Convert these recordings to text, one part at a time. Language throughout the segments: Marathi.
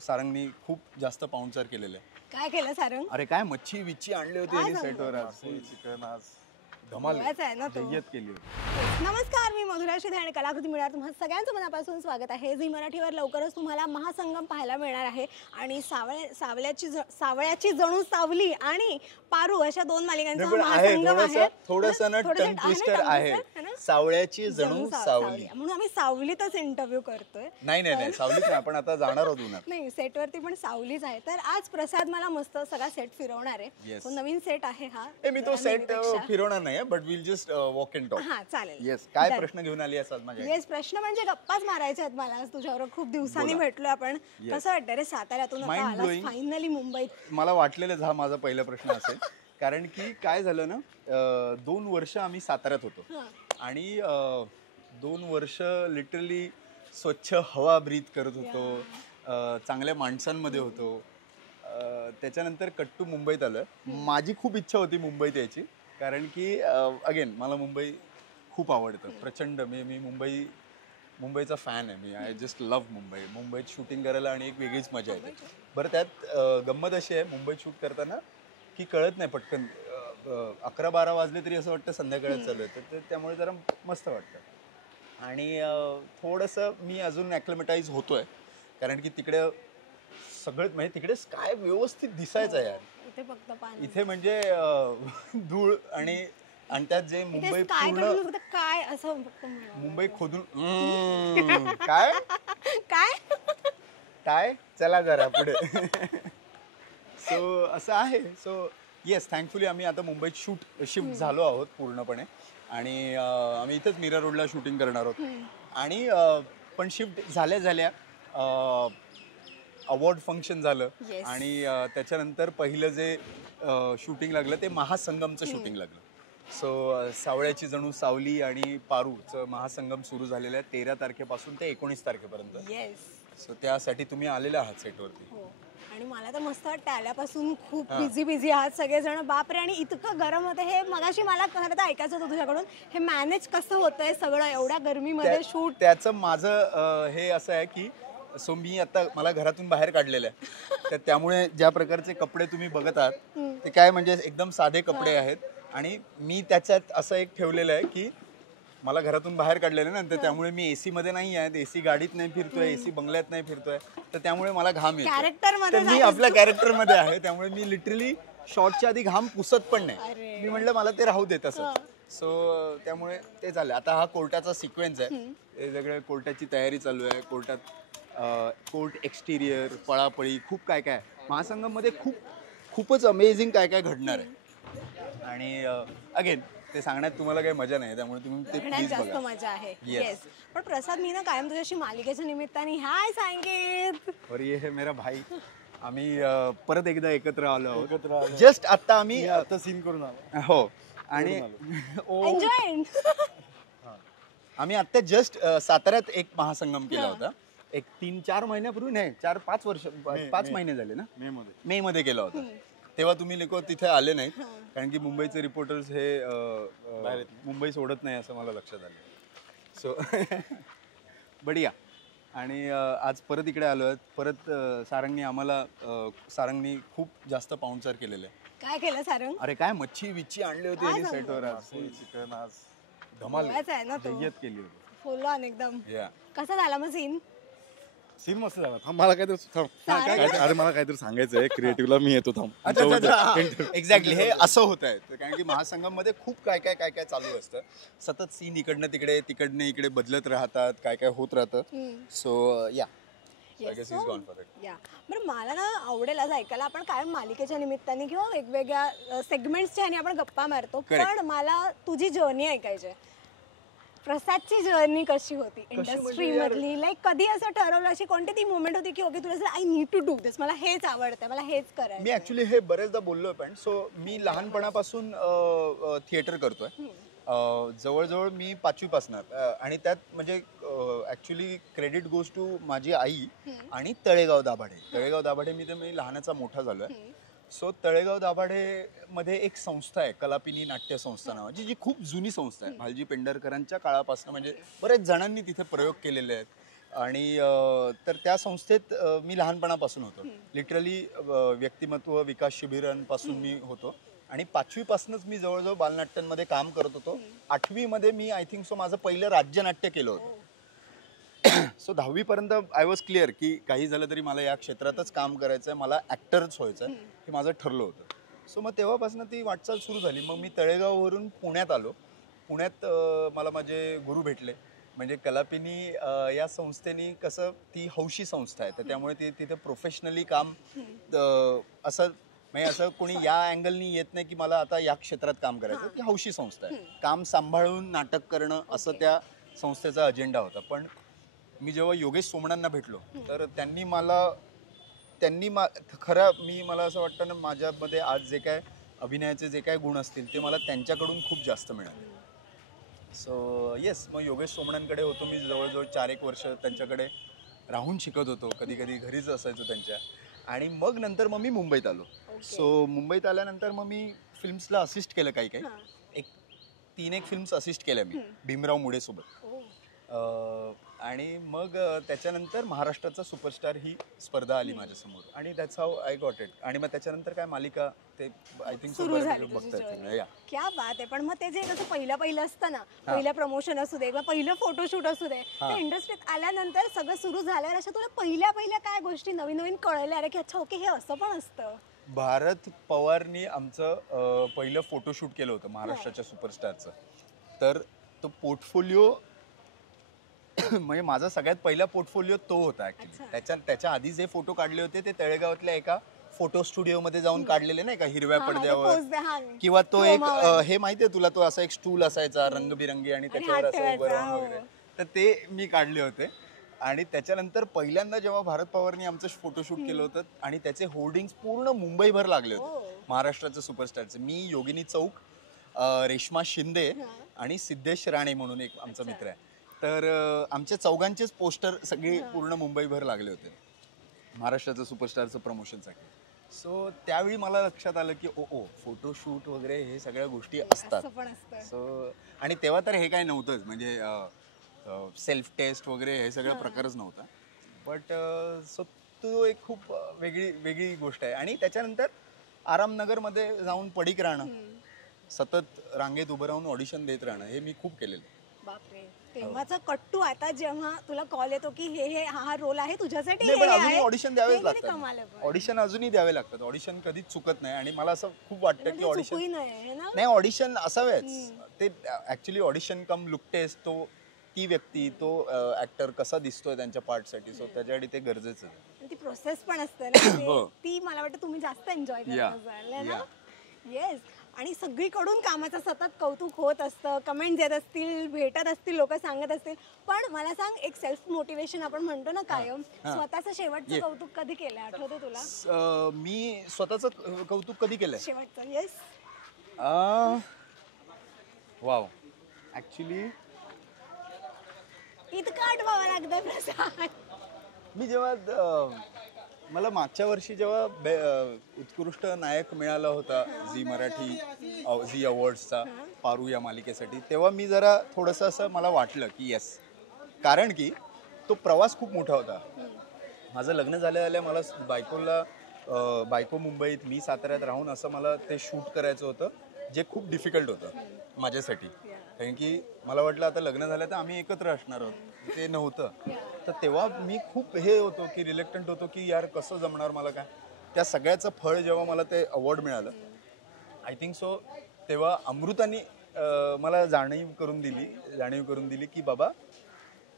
सारंगनी खूप जास्त पाहुणचार केलेलं आहे. काय केलं सारंग? अरे काय मच्छी विच्छी आणली होती यांनी सेटवर. आज चिकन आज धमाल दैयत केली होती. नमस्कार, मी मधुरा शिंदे आणि कलाकृती मिळणार तुम्हा सगळ्यांचं मनापासून स्वागत आहे. झी मराठीवर लवकरच तुम्हाला महासंगम पाहायला मिळणार आहे आणि सावळ्याची जणू सावली आणि पारू अशा दोन मालिकांचा महासंगम आहे. थोडंसं ना टंग ट्विस्टर आहे. सावळ्याची जणू सावली म्हणून आम्ही सावलीतच इंटरव्ह्यू करतोय. नाही सावलीत नाही, आपण आता जाणार आहोत उन्हात. नाही, सेटवरती पण सावलीच आहे. तर आज प्रसाद मला मस्त सगळा सेट फिरवणार आहे. तो नवीन सेट आहे हा. मी तो सेट फिरवणार नाही, but will just walk and talk. हां चालेल. येस, काय प्रश्न घेऊन आली आज माझ्या? येस, प्रश्न म्हणजे गप्पाच मारायचे आहेत मला. तुझ्यावर खूप दिवसांनी भेटलोय आपण. कसं वाटतं रे साताऱ्यातून फायनली मुंबईत? मला वाटलेलं हा माझा पहिला प्रश्न असेल, कारण की काय झालं ना, 2 वर्ष आम्ही साताऱ्यात होतो आणि 2 वर्ष लिटरली स्वच्छ हवा ब्रीथ करत होतो, चांगल्या माणसांमध्ये होतो. त्याच्यानंतर कट्टू मुंबईत आलं. माझी खूप इच्छा होती मुंबईत यायची, कारण की अगेन मला मुंबई खूप आवडतं प्रचंड. मी मुंबईचा फॅन आहे. मी आय जस्ट लव्ह मुंबईत शूटिंग करायला आणि एक वेगळीच मजा येते. बरं, त्यात गंमत अशी आहे, मुंबईत शूट करताना की कळत नाही पटकन 11-12 वाजले तरी असं वाटतं संध्याकाळच चालू आहे. तर त्यामुळे जरा मस्त वाटतं. आणि थोडंसं मी अजून ॲक्लिमेटाईज होतोय, कारण की तिकडे सगळं म्हणजे तिकडे स्काय व्यवस्थित दिसायचं यार. इथे फक्त पाणी, इथे म्हणजे धूळ आणि त्यात जे मुंबई पूर्ण काय असं मुंबई खोदून काय काय काय चला जरा पुढे. सो असं आहे. सो येस, थँकफुली आम्ही आता मुंबईत शिफ्ट झालो आहोत पूर्णपणे आणि आम्ही इथेच मीरा रोडला शूटिंग करणार आहोत. आणि पण शिफ्ट झाल्या अवॉर्ड फंक्शन झालं आणि त्याच्यानंतर पहिलं जे शूटिंग लागलं ते महासंगमचं शूटिंग लागलं. सो सावळ्याची जणू सावली आणि पारूचं महासंगम सुरू झालेलं आहे 13 तारखेपासून ते 19 तारखेपर्यंत. सो त्यासाठी तुम्ही आलेले आहात सेटवरती. आणि मला तर मस्त वाटतं. आल्यापासून खूप बिझी आहात सगळेजण. बापरे, आणि इतकं गरम होतं. हे मगाशी मला खरं तर ऐकायचं होतं तुझ्याकडून, हे मॅनेज कसं होतंय सगळं एवढ्या गरमीमध्ये शूट? त्याचं माझं हे असं आहे की मी आता मला घरातून बाहेर काढलेलं आहे, तर त्यामुळे ज्या प्रकारचे कपडे तुम्ही बघत आहात ते काय म्हणजे एकदम साधे कपडे आहेत. आणि मी त्याच्यात असं एक ठेवलेलं आहे की मला घरातून बाहेर काढलेलं ना, तर त्यामुळे मी एसी मध्ये नाही आहे, एसी गाडीत नाही फिरतोय, एसी बंगल्यात नाही फिरतोय, तर त्यामुळे मला घाम येतो. तर मी आपल्या कॅरेक्टर मध्ये आहे, त्यामुळे मी लिटरली शॉर्टच्या आधी घाम पुसत पण नाही. मी म्हटलं मला ते राहू देत असं. सो त्यामुळे ते झालं. आता हा कोर्टाचा सिक्वेन्स आहे, हे सगळं कोर्टाची तयारी चालू आहे. कोर्ट एक्सटिरियर, पळापळी, खूप काय काय महासंगम मध्ये खूपच अमेझिंग काय काय घडणार आहे. आणि अगेन ते सांगण्यात तुम्हाला काही मजा नाही, त्यामुळे तुम्ही ते प्लीज बघा. जास्त मजा आहे. येस, पण प्रसाद मी ना कायम तुझ्याशी मालिकेच्या निमित्ताने हाय सांगेत. और ये है मेरा भाई. आम्ही परत एकदा एकत्र आलो आहोत. जस्ट आता आम्ही आता सीन करून आलो. हो, आणि एन्जॉय. आम्ही आता जस्ट साताऱ्यात एक महासंगम केला होता, एक 3-4 महिन्यापूर्वी, नाही 4-5 वर्ष, 5 महिने झाले ना, मे मध्ये केला होता. तेव्हा तुम्ही लोक तिथे आले नाहीत, कारण की मुंबईचे रिपोर्टर्स हे मुंबई सोडत नाही असं मला लक्षात आलं. सो बढिया. आणि आज परत इकडे आलो आहेत. परत सारंगनी खूप जास्त पाहुणचार केलेलं आहे. काय केलं सारंग? अरे काय मच्छी विच्छी आणली होती यांनी सेटवर. आज चिकन आज धमाल दैयत केली होती. फुल ऑन एकदम. कसा झाला मग सीन? सीन मस्त झाला. मला काहीतरी सांगायचं आहे. क्रिएटिव्हला मी येतो. एक्झॅक्टली हे असं होत आहे, कारण की महासंगम मध्ये खूप काय काय चालू असतं. सतत सीन इकडनं तिकडे तिकडनं इकडे बदलत राहतात, काय काय होत राहतं. सो या बरं, मला ना आवडेल आज ऐकायला. आपण काय मालिकेच्या निमित्ताने किंवा वेगवेगळ्या सेगमेंट्सच्या ह्याने आपण गप्पा मारतो, पण मला तुझी जर्नी ऐकायची आहे. प्रसादची जर्नी कशी होती इंडस्ट्री मधली? लाईक कधी असं ठरवलं, अशी कोणती ती मुवमेंट होती की ओके तुला आय नीड टू डू दिस, मला हेच आवडतं, मला हेच करायचं? मी ऍक्च्युली हे बरेचदा बोललोय, पण मी लहानपणापासून थिएटर करतोय. जवळजवळ मी 5वी पासणार. आणि त्यात म्हणजे ऍक्च्युली क्रेडिट गोज टू माझी आई आणि तळेगाव दाभाडे. मी लहानाचा मोठा झालोय. सो तळेगाव दाभाडेमध्ये एक संस्था आहे, कलापिनी नाट्य संस्था नावाची, जी खूप जुनी संस्था आहे. भालजी पेंढारकरांच्या काळापासून, म्हणजे बरेच जणांनी तिथे प्रयोग केलेले आहेत. आणि तर त्या संस्थेत मी लहानपणापासून होतो. लिटरली व्यक्तिमत्व विकास शिबिरांपासून मी होतो आणि 5वीपासूनच मी जवळजवळ बालनाट्यांमध्ये काम करत होतो. 8वीमध्ये मी आय थिंक सो माझं पहिलं राज्यनाट्य केलं होतं. सो 10वीपर्यंत आय वॉज क्लिअर की काही झालं तरी मला या क्षेत्रातच काम करायचं आहे, मला ॲक्टरच व्हायचं आहे हे माझं ठरलं होतं. सो मग तेव्हापासून ती वाटचाल सुरू झाली. मग मी तळेगाववरून पुण्यात आलो. पुण्यात मला माझे गुरु भेटले. म्हणजे कलापिनी या संस्थेनी कसं ती हौशी संस्था आहे, तर त्यामुळे ती तिथे प्रोफेशनली काम असं म्हणजे असं कोणी या अँगलनी येत नाही की मला आता या क्षेत्रात काम करायचं. ती हौशी संस्था आहे, काम सांभाळून नाटक करणं असं त्या संस्थेचा अजेंडा होता. पण मी जेव्हा योगेश सोमणांना भेटलो तर त्यांनी मला असं वाटतं ना, माझ्यामध्ये आज जे काय अभिनयाचे जे काय गुण असतील ते मला त्यांच्याकडून खूप जास्त मिळाले. सो येस, मग योगेश सोमणांकडे होतो मी जवळजवळ 4-1 वर्ष. त्यांच्याकडे राहून शिकत होतो, कधी कधी घरीच असायचो त्यांच्या. आणि मग नंतर मग मी मुंबईत आलो. सो मुंबईत आल्यानंतर मग मी फिल्म्सला असिस्ट केलं काही 3-1 फिल्म्स असिस्ट केल्या मी भीमराव मुडे सोबत. आणि मग त्याच्यानंतर महाराष्ट्राचा सुपरस्टार ही स्पर्धा आली माझ्यासमोर आणि that's how I got it. आणि मग त्याच्यानंतर काय मालिका ते आय थिंक बघताय. क्या बात आहे. पण मग ते जे कसं पहिलं असतं ना, पहिलं प्रमोशन असू दे किंवा पहिलं फोटोशूट असू दे, इंडस्ट्रीत आल्यानंतर सगळं सुरू झाल्यावर अशा तुला पहिल्या काय गोष्टी नवीन कळल्या अरे की अच्छा ओके हे असं पण असतं. भारत पवारनी आमचं पहिलं फोटोशूट केलं होतं महाराष्ट्राच्या सुपरस्टारचं. तर तो पोर्टफोलिओ म्हणजे माझा सगळ्यात पहिला पोर्टफोलिओ तो होता ऍक्च्युली. त्याच्या आधी जे फोटो काढले होते ते तळेगावातल्या एका फोटो स्टुडिओमध्ये जाऊन काढलेले नाही का, हिरव्या पडद्यावर. किंवा तो एक हे माहितीये तुला, तो असा एक स्टूल असायचा रंगबिरंगी आणि त्याच्यावर असं उभं राहून वगैरे, तर ते मी काढले होते. आणि त्याच्यानंतर पहिल्यांदा जेव्हा भारत पवारनी आमचं फोटोशूट केलं होतं आणि त्याचे होर्डिंग्स पूर्ण मुंबईभर लागले होते महाराष्ट्राचे सुपरस्टारचे. मी, योगिनी चौक, रेश्मा शिंदे आणि सिद्धेश राणे म्हणून एक आमचा मित्र आहे. तर आमच्या चौघांचेच पोस्टर सगळे पूर्ण मुंबईभर लागले होते महाराष्ट्राचं सुपरस्टारचं प्रमोशनसाठी. सो त्यावेळी मला लक्षात आलं की फोटोशूट वगैरे हे सगळ्या गोष्टी असतात. सो आणि तेव्हा तर हे काय नव्हतंच, म्हणजे सेल्फ टेस्ट वगैरे हे सगळं प्रकारच नव्हता. बट सो तो एक खूप वेगळी गोष्ट आहे. आणि त्याच्यानंतर आरामनगरमध्ये जाऊन पडीक राहणं, सतत रांगेत उभं राहून ऑडिशन देत राहणं, हे मी खूप केलेलं. बापरे, तेव्हाचा कट्टू आता जेव्हा तुला कॉल येतो की हे हा रोल आहे तुझ्यासाठी, पण अजूनही ऑडिशन द्यावेच लागतात. ऑडिशन अजूनही द्यावे लागतात. ऑडिशन कधीच चुकत नाही. आणि मला असं खूप वाटतं की ऑडिशन नाही, ऑडिशन असावेच. ते actually audition cum look test, ती व्यक्ती, तो ऍक्टर कसा दिसतोय त्यांच्या पार्टसाठी, सो त्याच्यासाठी ते गरजेचं आहे. ती प्रोसेस पण असते ना, ती मला वाटतं तुम्ही जास्त एन्जॉय करत ना. येस. आणि सगळीकडून कामाचं सतत कौतुक होत असतं, कमेंट येत असतील, भेटत असतील, लोक सांगत असतील. पण मला सांग, एक सेल्फ मोटिवेशन आपण म्हणतो ना कायम, स्वतःचं शेवटचं कौतुक कधी केलंय, आठवतं तुला? मी स्वतःचं कौतुक कधी केलंय शेवटचं? येस. वाव, ऍक्च्युली इतकं आठवावं लागतं प्रसाद. मी जेव्हा मला मागच्या वर्षी जेव्हा उत्कृष्ट नायक मिळाला होता झी मराठी झी अवॉर्ड्सचा पारू या मालिकेसाठी, तेव्हा मी जरा थोडंसं असं मला वाटलं की येस, कारण की तो प्रवास खूप मोठा होता. माझं लग्न झाल्या मला बायको मुंबईत, मी साताऱ्यात राहून असं मला ते शूट करायचं होतं, जे खूप डिफिकल्ट होतं माझ्यासाठी. कारण की मला वाटलं आता लग्न झालं तर आम्ही एकत्र असणार आहोत, ते नव्हतं. तर तेव्हा मी खूप हे होतो की रिलेक्टंट होतो की यार कसं जमणार मला काय. त्या सगळ्याचं फळ जेव्हा मला ते अवॉर्ड मिळालं, आय थिंक सो, तेव्हा अमृतानी मला जाणीव करून दिली की बाबा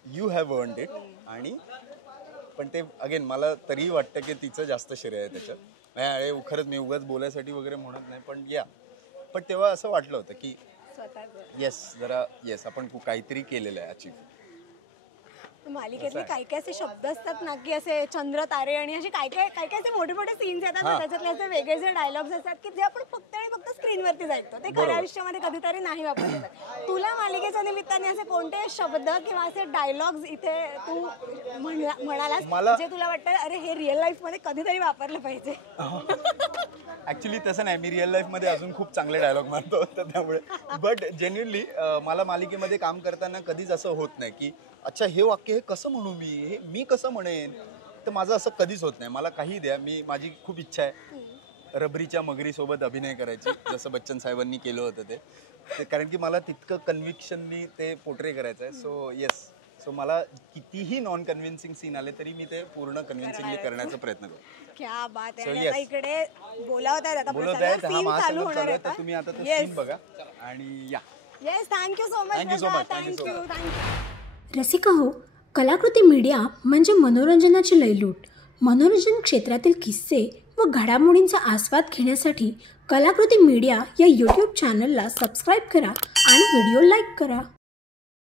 यू हॅव अर्न्ड इट. आणि पण ते अगेन मला तरीही वाटतं की तिचं जास्त श्रेय आहे त्याच्यात. अरे खरंच मी उगाच बोलायसाठी वगैरे म्हणत नाही, पण तेव्हा असं वाटलं होतं की येस आपण काहीतरी केलेलं आहे अचीव. मालिकेतले काय काय असे शब्द असतात ना, की असे चंद्र तारे आणि असे काय काय असे मोठे मोठे सीन्स येतात ना, त्याच्यातले असे वेगळे जे डायलॉग्स असतात की जे आपण फक्त आणि फक्त स्क्रीनवरती ऐकतो, ते खऱ्या आयुष्यामध्ये कधीतरी नाही वापरले जात. तुला मालिकेच्या निमित्ताने असे कोणते शब्द किंवा असे डायलॉग्स इथे तू म्हणालास जे तुला वाटतं अरे हे रिअल लाईफ मध्ये कधीतरी वापरलं पाहिजे? ऍक्च्युली तसं नाही, मी रिअल लाईफ मध्ये अजून खूप चांगले डायलॉग मारतो त्यामुळे. बट जेन्युअनली मला मालिकेमध्ये काम करताना कधीच असं होत नाही की अच्छा हे वाक्य हे कसं म्हणू हे मी कसं म्हणेन. तर माझं असं कधीच होत नाही. मला काही द्या, माझी खूप इच्छा आहे रबरीच्या मगरी सोबत अभिनय करायची, जसं बच्चन साहेबांनी केलं होतं ते कारण की मला तितकं कन्व्हिक्शननी ते पोर्ट्रे करायचं आहे. सो येस, सो मला कितीही नॉन कन्व्हिन्सिंग सीन आले तरी मी ते पूर्ण कन्व्हिन्सिंगली करण्याचा प्रयत्न करतो. क्या बात आहे. So, आणि yes. आता इकडे बोलावत आहेत, आता बोलत सगळं आहेत हा scene चालू महासंगम होणार चालू आहे, आहे तर आता. तुम्ही आता तो Yes. सीन बघा आणि या. Yes, thank you so much. Thank you so much. Thank you so much. Thank you. Rasika हो, कलाकृती मीडिया म्हणजे मनोरंजनाची लयलूट. मनोरंजन क्षेत्रातील किस्से व घडामोडींचा आस्वाद घेण्यासाठी कलाकृती मीडिया या यूट्यूब चॅनलला सबस्क्राईब करा आणि व्हिडिओ लाईक करा.